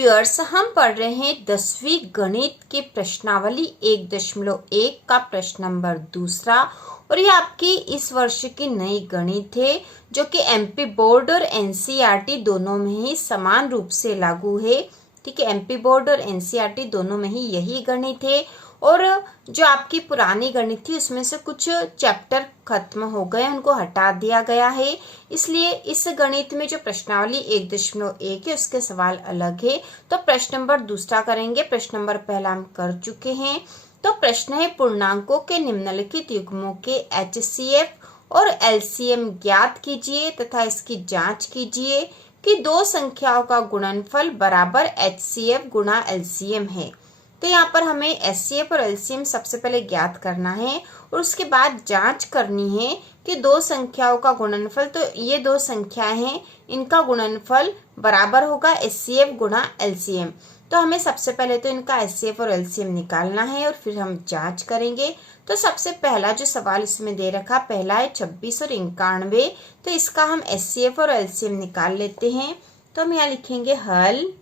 Viewers, हम पढ़ रहे हैं 10वीं गणित की प्रश्नावली 1.1 का प्रश्न नंबर दूसरा। और ये आपकी इस वर्ष की नई गणित है जो कि एमपी बोर्ड और एनसीईआरटी दोनों में ही समान रूप से लागू है। ठीक है, एमपी बोर्ड और एनसीईआरटी दोनों में ही यही गणित है। और जो आपकी पुरानी गणित थी उसमें से कुछ चैप्टर खत्म हो गए, उनको हटा दिया गया है। इसलिए इस गणित में जो प्रश्नावली 1.1 है उसके सवाल अलग है। तो प्रश्न नंबर दूसरा करेंगे। प्रश्न नंबर पहला हम कर चुके हैं। तो प्रश्न है, पूर्णांकों के निम्नलिखित युग्मों के एचसीएफ और एलसीएम ज्ञात कीजिए तथा इसकी जांच कीजिए कि दो संख्याओं का गुणनफल बराबर एचसीएफ गुणा एलसीएम है। तो यहाँ पर हमें एचसीएफ और एलसीएम सबसे पहले ज्ञात करना है और उसके बाद जांच करनी है कि दो संख्याओं का गुणनफल, तो ये दो संख्याएं हैं, इनका गुणनफल बराबर होगा एचसीएफ गुणा एलसीएम। तो हमें सबसे पहले तो इनका एचसीएफ और एलसीएम निकालना है और फिर हम जांच करेंगे। तो सबसे पहला जो सवाल इसमें दे रखा, पहला है 26 और 91। तो इसका हम एचसीएफ और एलसीएम निकाल लेते हैं। तो हम यहाँ लिखेंगे हल।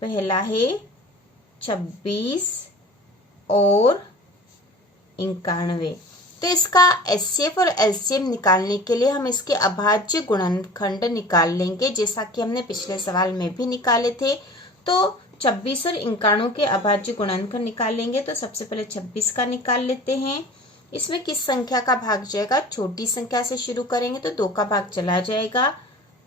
पहला है 26 और 91। तो इसका एचसीएफ और एलसीएम निकालने के लिए हम इसके अभाज्य गुणनखंड निकाल लेंगे, जैसा कि हमने पिछले सवाल में भी निकाले थे। तो 26 और 91 के अभाज्य गुणनखंड निकाल लेंगे। तो सबसे पहले 26 का निकाल लेते हैं। इसमें किस संख्या का भाग जाएगा? छोटी संख्या से शुरू करेंगे तो 2 का भाग चला जाएगा।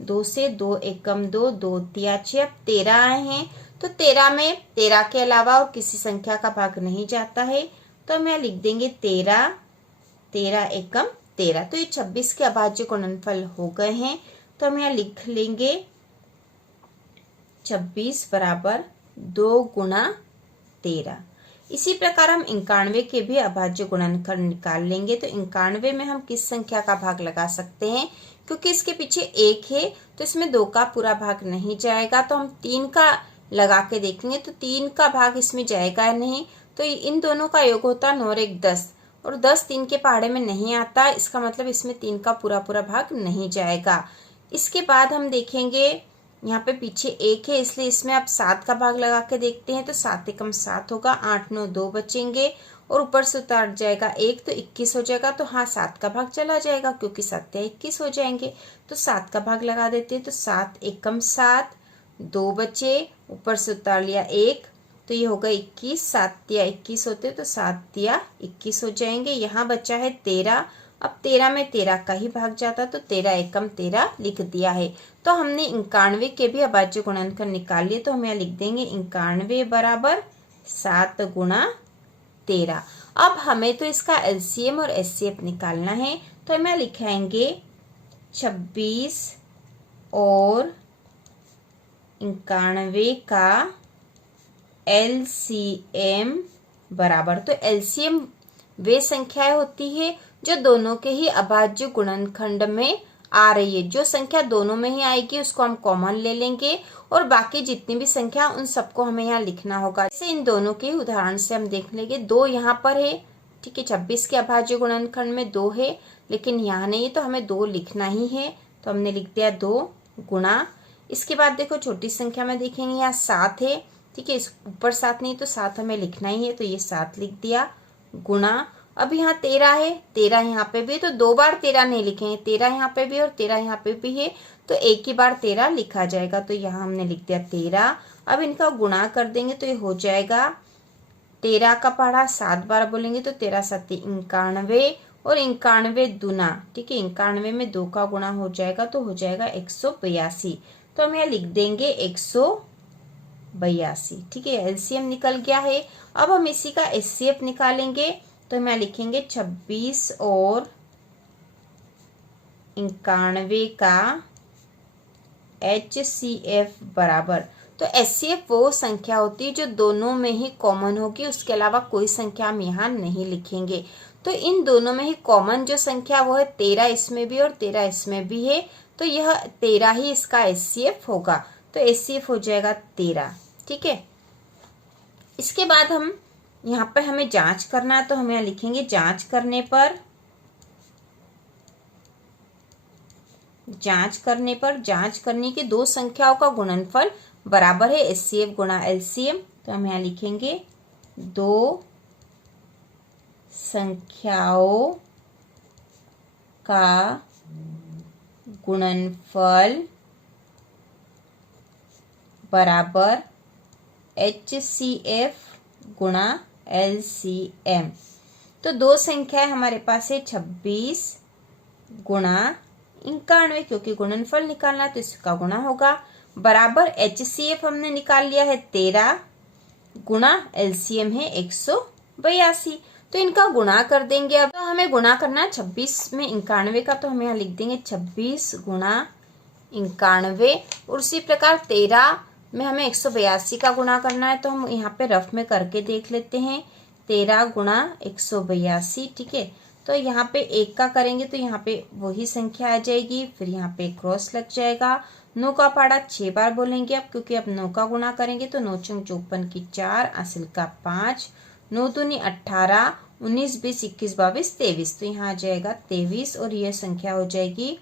2 से 2 एकम 2, 2 तिया 6, अब 13 आए हैं। तो 13 में 13 के अलावा और किसी संख्या का भाग नहीं जाता है। तो हम यहाँ लिख देंगे 13, 13 एकम 13। तो ये 26 के अभाज्य गुणनफल हो गए हैं। तो हम यहाँ लिख लेंगे 26 बराबर 2 गुणा 13। इसी प्रकार हम 91 के भी अभाज्य गुणनखंड निकाल लेंगे। तो 91 में हम किस संख्या का भाग लगा सकते हैं? क्योंकि इसके पीछे 1 है तो इसमें 2 का पूरा भाग नहीं जाएगा। तो हम 3 का लगा के देखेंगे तो 3 का भाग इसमें जाएगा नहीं। तो इन दोनों का योग होता है 9 और 1 10, और 10 3 के पहाड़े में नहीं आता। इसका मतलब इसमें 3 का पूरा भाग नहीं जाएगा। इसके बाद हम देखेंगे यहाँ पे पीछे 1 है, इसलिए इसमें आप 7 का भाग लगा के देखते हैं। तो 7 एकम 7 होगा, 8 9 2 बचेंगे और ऊपर से उतार जाएगा 1, तो 21 हो जाएगा। तो हाँ, 7 का भाग चला जाएगा क्योंकि 7 या 21 हो जाएंगे। तो 7 का भाग लगा देते हैं। तो 7 एकम 7, 2 बचे, ऊपर से उतार लिया 1, तो ये होगा 21। 7 तिया 21 होते तो 7 तिया 21 हो जाएंगे। यहाँ बचा है 13। अब 13 में 13 का ही भाग जाता तो 13 एकम 13 लिख दिया है। तो हमने 91 के भी अभाज्य गुणनखंड निकाल लिए। तो हम यहाँ लिख देंगे 91 बराबर 7 गुणा 13। अब हमें तो इसका एलसीएम और एचसीएफ निकालना है। तो हम यहाँ लिखाएंगे 26 और 91 का एलसीएम बराबर, तो एलसीएम वे संख्याएं होती है जो दोनों के ही अभाज्य गुणनखंड में आ रही है। जो संख्या दोनों में ही आएगी उसको हम कॉमन ले लेंगे और बाकी जितनी भी संख्या उन सबको हमें यहाँ लिखना होगा। जैसे इन दोनों के उदाहरण से हम देख लेंगे। 2 यहाँ पर है, ठीक है, 26 के अभाज्य गुणनखंड में 2 है, लेकिन यहाँ नहीं, तो हमें 2 लिखना ही है। तो हमने लिख दिया 2 गुणा। इसके बाद देखो छोटी संख्या में देखेंगे, यहाँ 7 है, ठीक है, इस ऊपर 7 नहीं तो 7 हमें लिखना ही है, तो ये 7 लिख दिया गुणा। अब यहाँ 13 है, 13 यहाँ पे भी, तो 2 बार 13 नहीं लिखेंगे, 13 यहाँ पे भी और 13 यहाँ पे भी है, तो एक ही बार 13 लिखा जाएगा। तो यहाँ हमने लिख दिया 13। अब इनका गुणा कर देंगे तो ये हो जाएगा 13 का पहाड़ा 7 बार बोलेंगे तो 13 7 91 और 91 दूना, ठीक है, 91 में 2 का गुणा हो जाएगा तो हो जाएगा 182। तो हम यहाँ लिख देंगे 182, ठीक है, एलसीएम निकल गया है। अब हम इसी का एचसीएफ निकालेंगे। तो हम यहाँ लिखेंगे 26 और 91 का एचसीएफ बराबर, तो एचसीएफ वो संख्या होती है जो दोनों में ही कॉमन होगी, उसके अलावा कोई संख्या हम यहाँ नहीं लिखेंगे। तो इन दोनों में ही कॉमन जो संख्या वो है 13 इसमें भी और 13 इसमें भी है, तो यह 13 ही इसका एचसीएफ होगा। तो एचसीएफ हो जाएगा 13, ठीक है। इसके बाद हम यहाँ पर हमें जांच करना है, तो हम यहाँ लिखेंगे जांच करने पर जांच करने की दो संख्याओं का गुणनफल बराबर है एचसीएफ गुणा एलसीएम। तो हम यहाँ लिखेंगे दो संख्याओं का गुणनफल बराबर HCF गुणा LCM। तो दो संख्याएं हमारे पास है 26 गुणा 91, क्योंकि गुणनफल निकालना तो इसका गुणा होगा, बराबर HCF हमने निकाल लिया है 13 गुणा LCM है 182। तो इनका गुणा कर देंगे। अब तो हमें गुणा करना है 26 में 91 का, तो हम यहाँ लिख देंगे 26 गुणा 91। और उसी प्रकार 13 में हमें 182 का गुणा करना है, तो हम यहाँ पे रफ में करके देख लेते हैं। 13 गुणा 182, ठीक है। तो यहाँ पे 1 का करेंगे तो यहाँ पे वही संख्या आ जाएगी, फिर यहाँ पे क्रॉस लग जाएगा। 9 का पहाड़ा 6 बार बोलेंगे अब, क्योंकि अब 9 का गुणा करेंगे तो 9 चंग 54 की 4, असल का 5, 9 दूनी 18, 19 20 21 22 23। तो यहाँ आ जाएगा 23 और यह संख्या हो जाएगी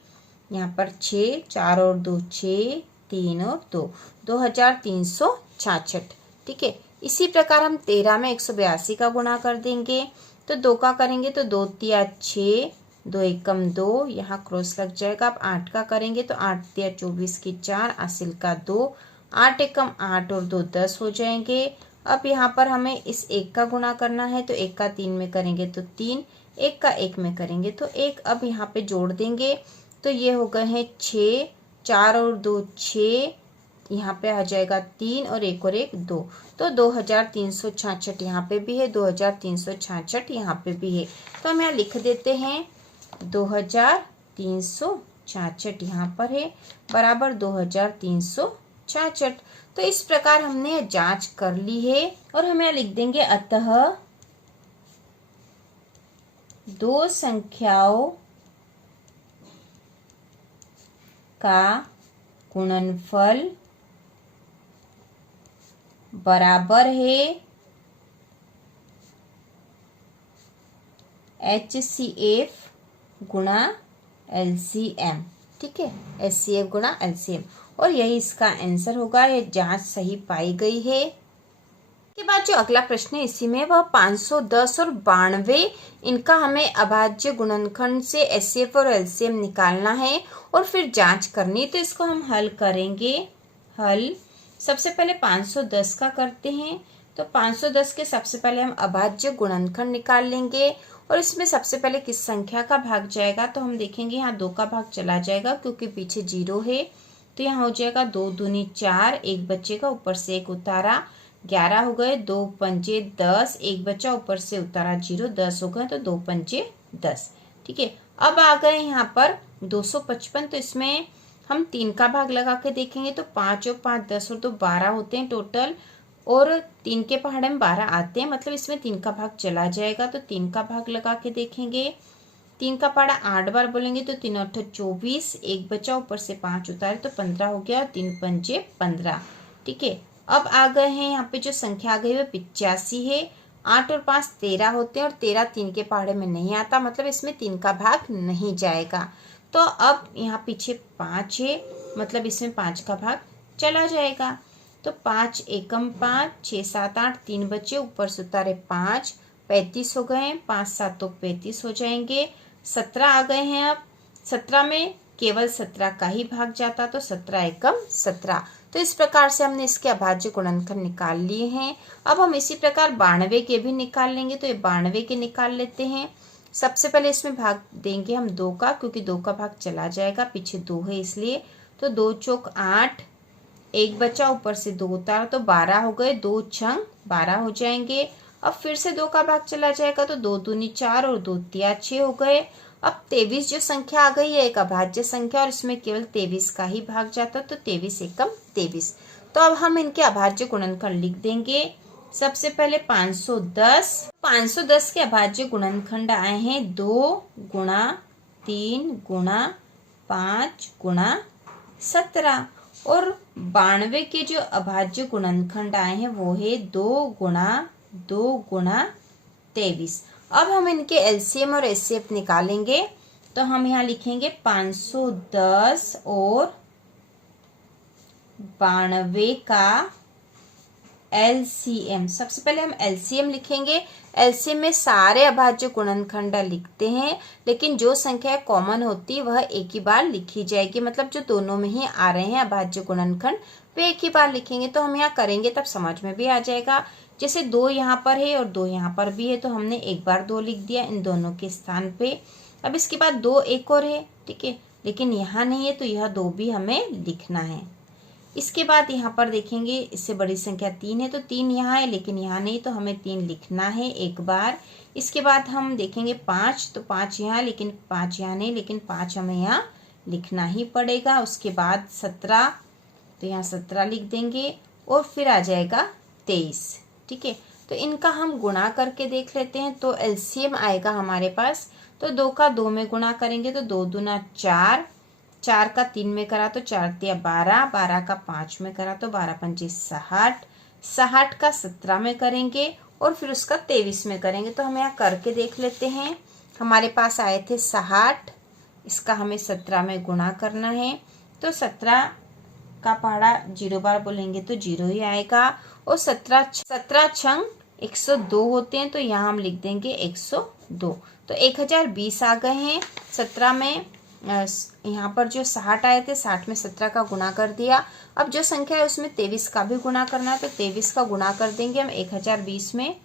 यहाँ पर 6, 4 और 2 6, 3 और 2, 2366, ठीक है। इसी प्रकार हम 13 में 182 का गुणा कर देंगे, तो 2 का करेंगे तो 2 तिया 6, 2 एकम 2, यहाँ क्रॉस लग जाएगा। अब 8 का करेंगे तो 8 तिया 24 की 4, असिल का 2, 8 एकम 8 और 2 10 हो जाएंगे। अब यहाँ पर हमें इस 1 का गुणा करना है, तो 1 का 3 में करेंगे तो 3, 1 का 1 में करेंगे तो 1। अब यहाँ पे जोड़ देंगे तो ये हो गए हैं 6, 4 और 2 6, यहाँ पे आ जाएगा 3 और 1 और 1 2। तो 2366 यहाँ पे भी है, 2366 यहाँ पे भी है। तो हम यहाँ लिख देते हैं 2366 यहाँ पर है, बराबर 2366। तो इस प्रकार हमने जांच कर ली है। और हम यहाँ लिख देंगे अतः दो संख्याओं का गुणनफल बराबर है HCF गुणा LCM, ठीक है, HCF गुणा LCM। और यही इसका आंसर होगा। यह जांच सही पाई गई है। के बाद जो अगला प्रश्न है इसी में वह 510 और 92, इनका हमें अभाज्य गुणनखंड से HCF और LCM निकालना है और फिर जांच करनी। तो इसको हम हल करेंगे। हल सबसे पहले 510 का करते हैं। तो 510 के सबसे पहले हम अभाज्य गुणनखंड निकाल लेंगे और इसमें सबसे पहले किस संख्या का भाग जाएगा, तो हम देखेंगे यहाँ 2 का भाग चला जाएगा क्योंकि पीछे 0 है। तो यहाँ हो जाएगा 2 दूनी 4, एक बचेगा, ऊपर से 1 उतारा, 11 हो गए, 2 पंजे 10, एक बचा, ऊपर से उतारा 0, 10 हो गए, तो 2 पंजे 10, ठीक है। अब आ गए यहाँ पर 255। तो इसमें हम 3 का भाग लगा के देखेंगे तो 5 और 5 10 और 2 12 होते हैं टोटल, और 3 के पहाड़े में 12 आते हैं, मतलब इसमें 3 का भाग चला जाएगा। तो 3 का भाग लगा के देखेंगे। 3 का पहाड़ा 8 बार बोलेंगे तो 3 8 24, एक बचा, ऊपर से 5 उतारे तो 15 हो गया, 3 पंजे 15, ठीक है। अब आ गए हैं यहाँ पे जो संख्या आ गई है 85 है। 8 और 5 13 होते हैं और 13 3 के पहाड़े में नहीं आता, मतलब इसमें 3 का भाग नहीं जाएगा। तो अब यहाँ पीछे 5 है, मतलब इसमें 5 का भाग चला जाएगा। तो 5 एकम 5, 6 7 8, 3 बचे, ऊपर से उतारे 5, 35 हो गए, 5 7 तो 35 हो जाएंगे। 17 आ गए हैं। अब 17 में केवल 17 का ही भाग जाता, तो 17 एकम 17। तो इस प्रकार से हमने इसके अभाज्य गुणनखंड निकाल लिए हैं। अब हम इसी प्रकार 92 के भी निकाल लेंगे। तो ये 92 के निकाल लेते हैं। सबसे पहले इसमें भाग देंगे हम 2 का, क्योंकि 2 का भाग चला जाएगा, पीछे 2 है इसलिए। तो 2 चौक 8, एक बचा, ऊपर से 2 उतारा तो 12 हो गए, 2 छंग 12 हो जाएंगे। अब फिर से 2 का भाग चला जाएगा, तो 2 दूनी 4 और 2 तिया 6 हो गए। अब 23 जो संख्या आ गई है एक अभाज्य संख्या और इसमें केवल 23 का ही भाग जाता, तो 23 एकम 23। तो अब हम इनके अभाज्य गुणनखंड लिख देंगे। सबसे पहले 510 के अभाज्य गुणनखंड आए हैं 2 गुणा 3 गुणा 5 गुणा 17, और 92 के जो अभाज्य गुणनखंड आए हैं वो है 2 गुणा 23। अब हम इनके एलसीएम और एचसीएफ निकालेंगे। तो हम यहाँ लिखेंगे 510 और 92 का एलसीएम। सबसे पहले हम एलसीएम लिखेंगे। एलसीएम में सारे अभाज्य गुणनखंड लिखते हैं, लेकिन जो संख्या कॉमन होती है वह एक ही बार लिखी जाएगी। मतलब जो दोनों में ही आ रहे हैं अभाज्य गुणनखंड वे एक ही बार लिखेंगे। तो हम यहाँ करेंगे तब समझ में भी आ जाएगा। जैसे 2 यहाँ पर है और 2 यहाँ पर भी है, तो हमने एक बार 2 लिख दिया इन दोनों के स्थान पे। अब इसके बाद 2 एक और है, ठीक है, लेकिन यहाँ नहीं है, तो यह 2 भी हमें लिखना है। इसके बाद यहाँ पर देखेंगे इससे बड़ी संख्या 3 है, तो 3 यहाँ है लेकिन यहाँ नहीं, तो हमें 3 लिखना है एक बार। इसके बाद हम देखेंगे 5, तो 5 यहाँ लेकिन 5 यहाँ नहीं, लेकिन 5 हमें यहाँ लिखना ही पड़ेगा। उसके बाद 17, तो यहाँ 17 लिख देंगे और फिर आ जाएगा 23, ठीक है। तो इनका हम गुणा करके देख लेते हैं। तो एलसीएम आएगा हमारे पास, तो 2 का 2 में गुणा करेंगे तो 2 दूना 4, 4 का 3 में करा तो 4 तिया 12, 12 का 5 में करा तो 12 पंजे 60, 60 का 17 में करेंगे और फिर उसका 23 में करेंगे। तो हम यहाँ करके देख लेते हैं। हमारे पास आए थे 60, इसका हमें 17 में गुणा करना है, तो 17 का पहाड़ा 0 बार बोलेंगे तो 0 ही आएगा। और 17 छंग 102 होते हैं, तो यहाँ हम लिख देंगे 102। तो 1020 आ गए हैं। 17 में यहाँ पर जो 60 आए थे, 60 में 17 का गुणा कर दिया। अब जो संख्या है उसमें 23 का भी गुणा करना है, तो 23 का गुणा कर देंगे हम। 1020 में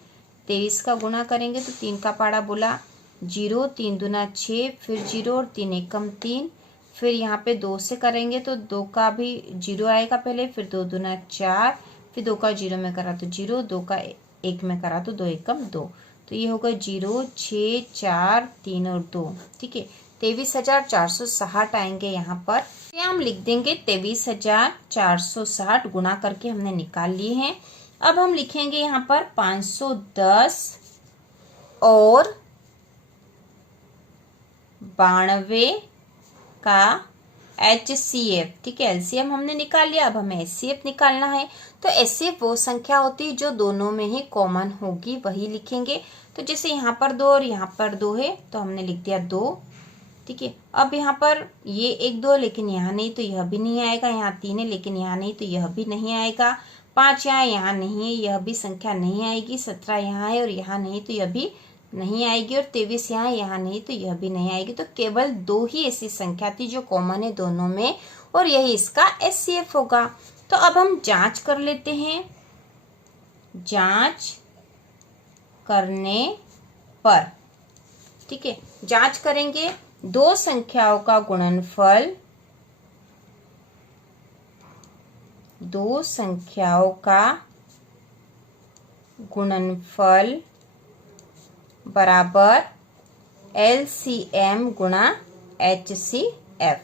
23 का गुणा करेंगे तो 3 का पाड़ा बोला 0, 3 दूना 6, फिर 0 और 3 एकम 3, फिर यहाँ पे 2 से करेंगे तो 2 का भी 0 आएगा पहले, फिर 2 दूना 4, फिर 2 का 0 में करा तो 0, 2 का 1 में करा तो 2 एकम 2, तो ये होगा 0, 6, 4, 3 और 2, ठीक है। 23,460 आएंगे यहाँ पर। ये हम लिख देंगे 23,460 गुणा करके हमने निकाल लिए हैं। अब हम लिखेंगे यहाँ पर 510 और 92 का HCF, ठीक है। एलसीएम हमने निकाल लिया, अब हमें HCF निकालना है। तो HCF वो संख्या होती है जो दोनों में ही कॉमन होगी, वही लिखेंगे। तो जैसे यहाँ पर 2 और यहाँ पर 2 है, तो हमने लिख दिया 2, ठीक है। अब यहाँ पर ये 1 2 लेकिन यहाँ नहीं, तो यह भी नहीं आएगा। यहाँ 3 है लेकिन यहाँ नहीं, तो यह भी नहीं आएगा। 5 यहाँ नहीं है, यह भी संख्या नहीं आएगी। 17 यहाँ है और यहाँ नहीं, तो यह भी नहीं आएगी। और 23 यहाँ नहीं, तो यह भी नहीं आएगी। तो केवल 2 ही ऐसी संख्या थी जो कॉमन है दोनों में, और यही इसका HCF होगा। तो अब हम जांच कर लेते हैं। जांच करने पर, ठीक है, जांच करेंगे। 2 संख्याओं का गुणनफल, 2 संख्याओं का गुणनफल बराबर LCM गुणा HCF,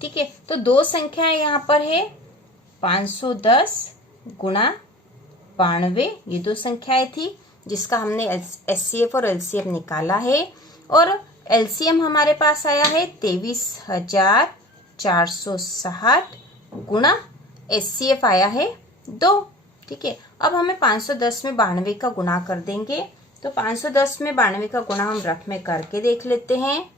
ठीक है। तो 2 संख्याएं यहाँ पर है, 510 गुणा 92, ये 2 संख्याएं थी जिसका हमने HCF और LCM निकाला है। और LCM हमारे पास आया है 23,460 गुणा HCF आया है 2, ठीक है। अब हमें 510 में 92 का गुणा कर देंगे। तो 510 में 92 का गुणा हम रफ में करके देख लेते हैं।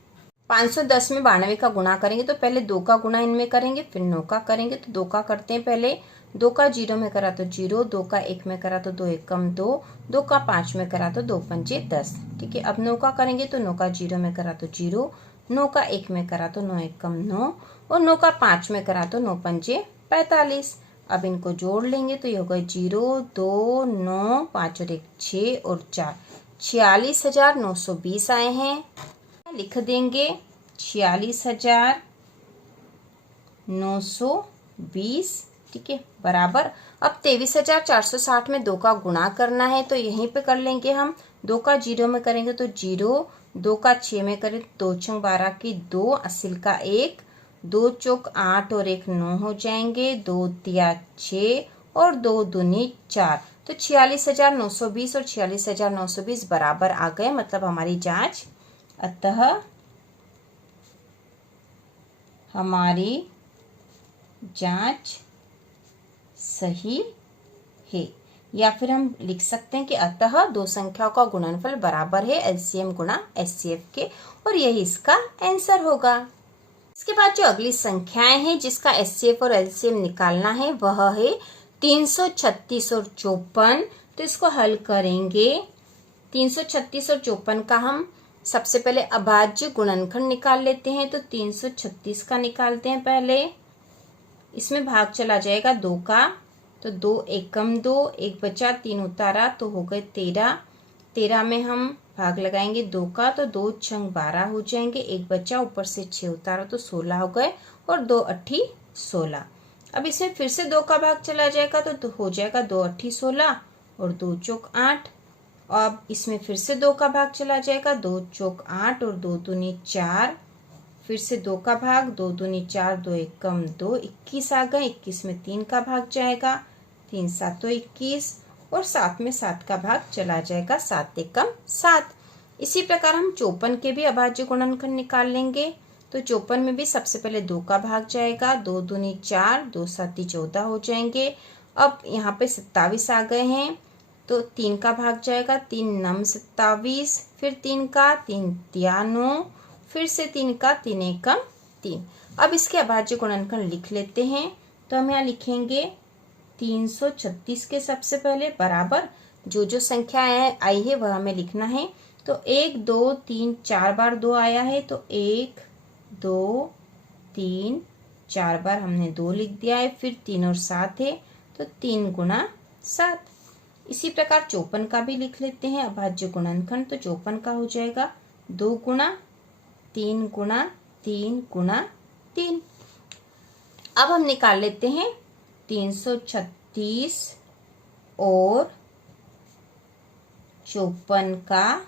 510 में 92 का गुणा करेंगे तो पहले 2 का गुणा इनमें करेंगे, फिर 9 का करेंगे। तो 2 का करते हैं पहले। 2 का 0 में करा तो 0, 2 का 1 में करा तो 2 एकम 2, 2 का 5 में करा तो 2 पंजे 10, ठीक है। अब 9 का करेंगे तो 9 का 0 में करा तो 0, 9 का 1 में करा तो 9 एकम 9, और 9 का 5 में करा तो 9 पंजे 45। अब इनको जोड़ लेंगे तो ये होगा 0, 2, 9, 5 और 1 6 और 4, 46,920 आए हैं। लिख देंगे 46,920, ठीक है, बराबर। अब 23,460 में 2 का गुणा करना है, तो यहीं पे कर लेंगे हम। 2 का 0 में करेंगे तो 0, 2 का 6 में करें 2 छंग 12 की 2, असिल का 1, 2 चौक 8 और 1 9 हो जाएंगे, 2 तिया 6 और 2 दूनी 4, तो 46,920 और 46,920 बराबर आ गए, मतलब हमारी जांच। अतः हमारी जांच सही है। या फिर हम लिख सकते हैं कि अतः दो संख्याओं का गुणनफल बराबर है एलसीएम गुणा एचसीएफ के, और यही इसका आंसर होगा। इसके बाद जो अगली संख्याएं हैं जिसका एचसीएफ और एलसीएम निकालना है वह है 336 और 54। तो इसको हल करेंगे। 336 और 54 का हम सबसे पहले अभाज्य गुणनखंड निकाल लेते हैं। तो 336 का निकालते हैं पहले। इसमें भाग चला जाएगा 2 का, तो 2 एकम 2, 1 बचा, 3 उतारा तो हो गए 13। 13 में हम भाग लगाएंगे 2 का, तो 2 छंग 12 हो जाएंगे, 1 बचा, ऊपर से 6 उतारा तो 16 हो गए, और 2 अट्ठी 16। अब इसमें फिर से 2 का भाग चला जाएगा तो हो जाएगा 2 अट्ठी 16 और 2 चौक 8। अब इसमें फिर से 2 का भाग चला जाएगा, 2 चौक 8 और 2 दूनी 4। फिर से 2 का भाग, 2 दूनी 4, 2 एकम 2, 21 आ गए। 21 में 3 का भाग जाएगा, 3 सातों 21, और 7 में 7 का भाग चला जाएगा, 7 एकम 7। इसी प्रकार हम 54 के भी अभाज्य गुणनखंड निकाल लेंगे। तो 54 में भी सबसे पहले 2 का भाग जाएगा, 2 दूनी 4, 2 साती 14 हो जाएंगे। अब यहाँ पे 27 आ गए हैं तो 3 का भाग जाएगा, 3 नम 27, फिर 3 का, 3 तिया 9, फिर से 3 का, 3 एकम 3। अब इसके अभाज्य गुणनखंड लिख लेते हैं। तो हम यहाँ लिखेंगे 336 के सबसे पहले बराबर जो जो संख्या आई है वह हमें लिखना है। तो 1 2 3 4 बार 2 आया है, तो 1 2 3 4 बार हमने 2 लिख दिया है। फिर 3 और 7 है तो 3 गुणा 7। इसी प्रकार 54 का भी लिख लेते हैं अभाज्य गुणनखंड। तो 54 का हो जाएगा 2 गुणा 3 गुणा 3 गुणा 3। अब हम निकाल लेते हैं 336 और 54 का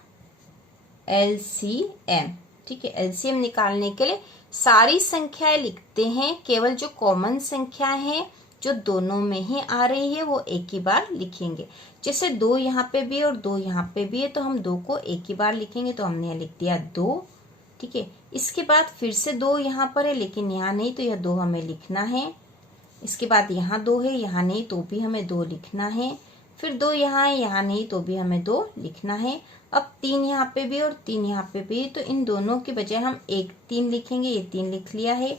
एलसीएम। ठीक है, एलसीएम निकालने के लिए सारी संख्याएं लिखते हैं, केवल जो कॉमन संख्या है जो दोनों में ही आ रही है वो एक ही बार लिखेंगे। जैसे 2 यहाँ पे भी और 2 यहाँ पे भी है तो हम 2 को एक ही बार लिखेंगे, तो हमने लिख दिया 2। ठीक है, इसके बाद फिर से 2 यहाँ पर है लेकिन यहाँ नहीं, तो यह 2 हमें लिखना है। इसके बाद यहाँ 2 है, यहाँ नहीं तो भी हमें 2 लिखना है। फिर 2 यहाँ है, यहाँ नहीं तो भी हमें 2 लिखना है। अब 3 यहाँ पे भी और 3 यहाँ पे भी, तो इन दोनों के बजाय हम 1 3 लिखेंगे। ये 3 लिख लिया है।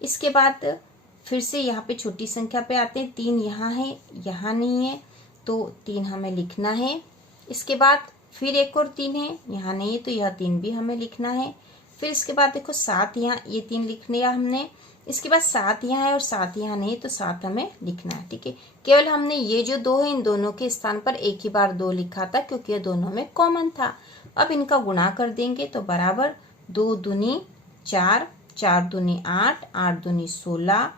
इसके बाद फिर से यहाँ पे छोटी संख्या पे आते हैं। 3 यहाँ है, यहाँ नहीं है, तो 3 हमें लिखना है। इसके बाद फिर 1 और 3 है, यहाँ नहीं है तो यह 3 भी हमें लिखना है। फिर इसके बाद देखो 7 यहाँ, ये 3 लिख लिया हमने। इसके बाद 7 यहाँ है और 7 यहाँ नहीं, तो 7 हमें लिखना है। ठीक है, केवल हमने ये जो 2 है इन दोनों के स्थान पर एक ही बार 2 लिखा था क्योंकि ये दोनों में कॉमन था। अब इनका गुणा कर देंगे तो बराबर 2 दूनी 4, 4 दूनी 8, 8 दूनी 16,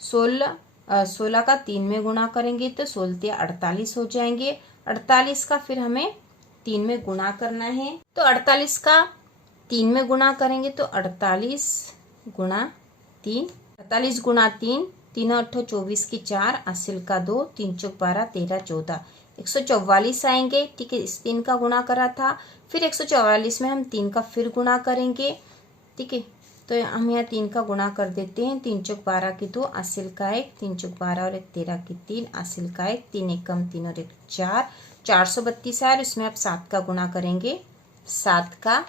16 का 3 में गुणा करेंगे तो 16 48 हो जाएंगे। 48 का फिर हमें 3 में गुणा करना है, तो 48 का 3 में गुणा करेंगे तो 48 गुणा 3, 48 गुणा 3, 3 8 24 की 4, असिल का 2, 3 चौक 12, 13 14, 144 आएंगे। ठीक है, इस 3 का गुणा करा था। फिर 144 में हम 3 का फिर गुणा करेंगे। ठीक है, तो हम यहाँ 3 का गुणा कर देते हैं। 3 चौक 12 की 2, असिल का 1, 3 चौक 12 और 1 13 की 3, असिल का 1, 3 एकम 3 और 1 4, 432 है। इसमें अब 7 का गुणा करेंगे। 7 का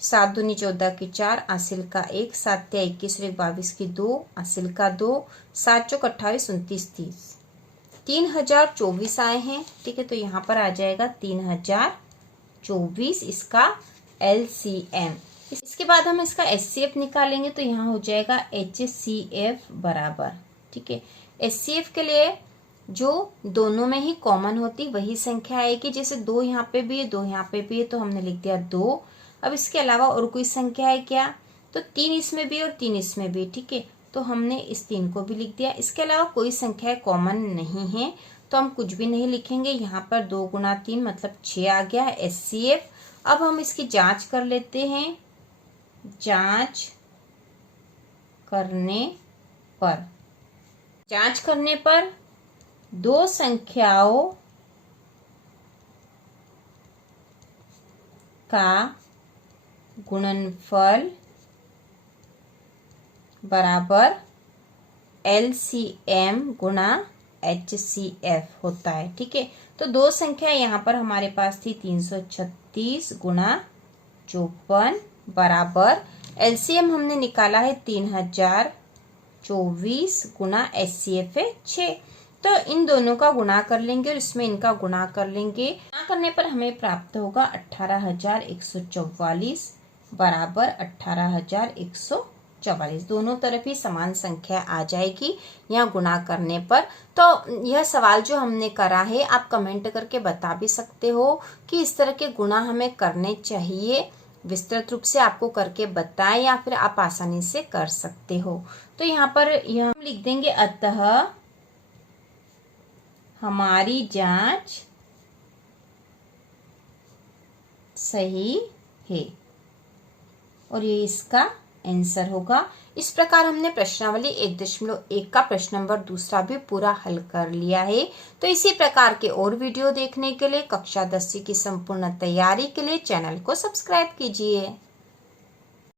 7 दूनी 14 की 4, असिल का 1, 7 या 21 और 1 22 की 2, असिल का 2, 7 चौक 28 29 30, 3024 आए हैं। ठीक है, तो यहाँ पर आ जाएगा 3024 इसका एलसीएम। इसके बाद हम इसका एचसीएफ निकालेंगे तो यहाँ हो जाएगा एचसीएफ बराबर। ठीक है, एचसीएफ के लिए जो दोनों में ही कॉमन होती वही संख्या आएगी। जैसे 2 यहाँ पे भी है, 2 यहाँ पे भी है, तो हमने लिख दिया 2। अब इसके अलावा और कोई संख्या है क्या? तो 3 इसमें भी और 3 इसमें भी। ठीक है, तो हमने इस 3 को भी लिख दिया। इसके अलावा कोई संख्या कॉमन नहीं है तो हम कुछ भी नहीं लिखेंगे। यहाँ पर 2 गुणा 3 मतलब 6 आ गया है एचसीएफ। अब हम इसकी जांच कर लेते हैं। जांच करने पर 2 संख्याओं का गुणनफल बराबर एलसीएम गुणा HCF होता है। ठीक है, तो दो संख्या यहाँ पर हमारे पास थी 336 गुणा 54 बराबर LCM हमने निकाला है 3024 गुणा HCF है 6। तो इन दोनों का गुणा कर लेंगे और इसमें इनका गुणा कर लेंगे। गुणा करने पर हमें प्राप्त होगा 18,144 बराबर 18,144। दोनों तरफ ही समान संख्या आ जाएगी यहाँ गुणा करने पर। तो यह सवाल जो हमने करा है आप कमेंट करके बता भी सकते हो कि इस तरह के गुणा हमें करने चाहिए। विस्तृत रूप से आपको करके बताएं या फिर आप आसानी से कर सकते हो। तो यहाँ पर यह हम लिख देंगे, अतः हमारी जांच सही है, और ये इसका आंसर होगा। इस प्रकार हमने प्रश्नावली 1.1 का प्रश्न नंबर दूसरा भी पूरा हल कर लिया है। तो इसी प्रकार के और वीडियो देखने के लिए कक्षा 10वीं की संपूर्ण तैयारी के लिए चैनल को सब्सक्राइब कीजिए।